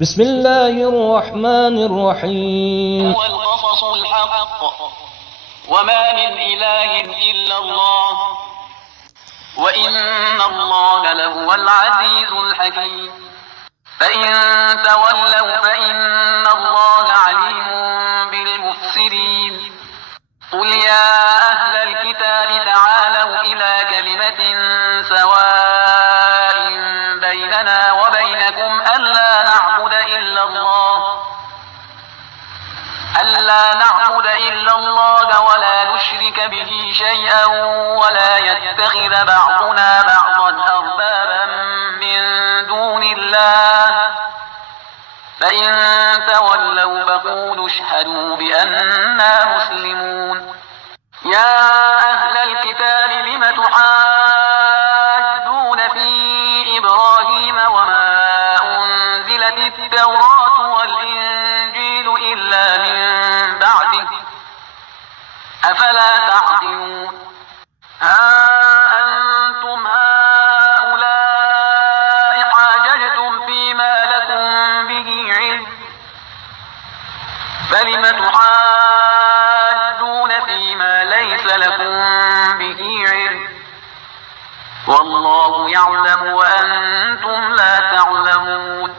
بسم الله الرحمن الرحيم. هو القصص الحق وما من إله إلا الله وإن الله لهو العزيز الحكيم. فإن تولوا فإن الله عليم بالمفسدين. قل يا أهل الكتاب تعالوا إلى كلمة سواء بيننا وبينكم ألا نعبد إلا الله ولا نشرك به شيئا ولا يتخذ بعضنا بعضا أربابا من دون الله. فإن تولوا فقولوا اشهدوا بأننا مسلمون. يا أهل الكتاب لم تحاجون في إبراهيم وما أنزلت التوراة والإنجيل إلا من بعده أفلا تعقلون. ها أنتم هؤلاء حاججتم فيما لكم به علم فلم تحاجون فيما ليس لكم به علم والله يعلم وأنتم لا تعلمون.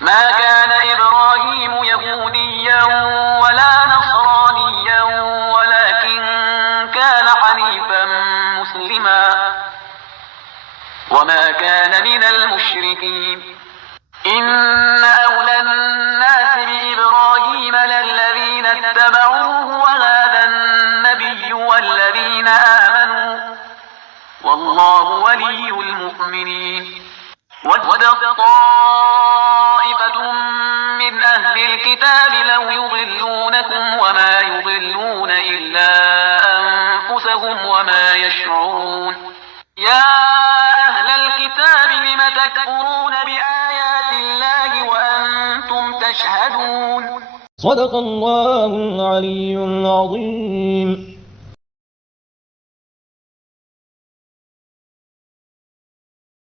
ما كان إبراهيم يهوديا ولا نصرانيا ولكن كان حنيفا مسلما وما كان من المشركين. إن أولى الناس بإبراهيم للذين اتبعوه وهذا النبي والذين آمنوا والله ولي المؤمنين. ودت طائفة من أهل الكتاب لو يضلونكم وما يضلون إلا أنفسهم وما يشعرون. يا أهل الكتاب لم تكفرون بآيات الله وأنتم تشهدون. صدق الله العلي العظيم.